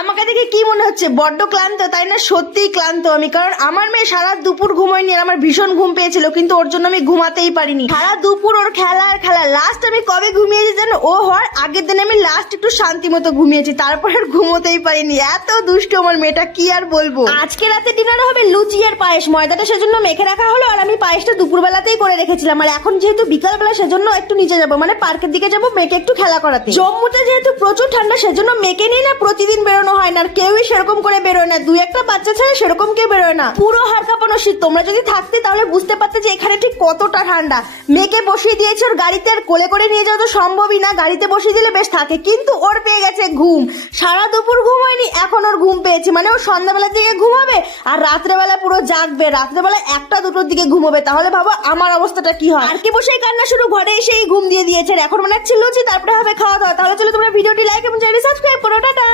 আমাকে দেখে কি মনে হচ্ছে বড্ড ক্লান্ত, তাই না? সত্যিই ক্লান্ত আমি, কারণ আমার মেয়ে সারা দুপুর ঘুমোয়নি আর আমার ভীষণ ঘুম পেয়েছিল, কিন্তু ওর জন্য আমি ঘুমাতেই পারিনি। সারা দুপুর ওর খেলা আর খেলা। লাস্ট আমি কবে ঘুমিয়েছি জানো? ও হওয়ার আগের দিন আমি লাস্ট একটু শান্তি মতো ঘুমিয়েছি, তারপর আর ঘুমোতেই পারিনি। এত দুষ্ট আমার মেয়েটা, কি আর বলবো। আজকে রাতে ডিনারে হবে লুচি আর পায়েস। ময়দাটা সেজন্য মেখে রাখা হলো, আর আমি পায়েসটা দুপুরবেলাতেই করে রেখেছিলাম। আর এখন যেহেতু বিকালবেলা, সেজন্য একটু নিচে যাবো, মানে পার্কের দিকে যাবো মেয়েকে একটু খেলা করাতে। জম্মুতে যেহেতু প্রচুর ঠান্ডা, সেজন্য মেয়েকে নিয়ে না প্রতিদিন বেরোনো হয় না, আর কেউই সেরকম করে বেরোয় না। দুই একটা বাচ্চা ছাড়া সেরকম কেউ বেরোয় না। পুরো হাড় কাঁপানো শীত। তোমরা যদি থাকতে তাহলে বুঝতে পারতে যে এখানে ঠিক কতটা ঠান্ডা। মেয়েকে বসিয়ে দিয়েছে ওর গাড়িতে, আর কোলে করে নিয়ে যাওয়া তো সম্ভবই না। গাড়িতে বসিয়ে দিলে বেশ থাকে, কিন্তু ওর পেয়ে গেছে ঘুম। সারা দুপুর ঘুম হয়নি, এখন ওর ঘুম পেয়েছে। মানে ও সন্ধ্যাবেলার দিকে ঘুমাবে আর রাত্রেবেলা পুরো জাগবে, রাত্রেবেলা 1টা-2টোর দিকে ঘুমোবে। তাহলে ভাবো আমার অবস্থাটা কি হয়। আর কি বসে কান্না শুরু, ঘরে এসেই ঘুম দিয়ে দিয়েছে। এখন মনে হচ্ছে লুচি, তারপরে হবে খাওয়া দাওয়া। তাহলে চলো তোমরা ভিডিওটি লাইক এবং চ্যানেল সাবস্ক্রাইব করো। টাটা।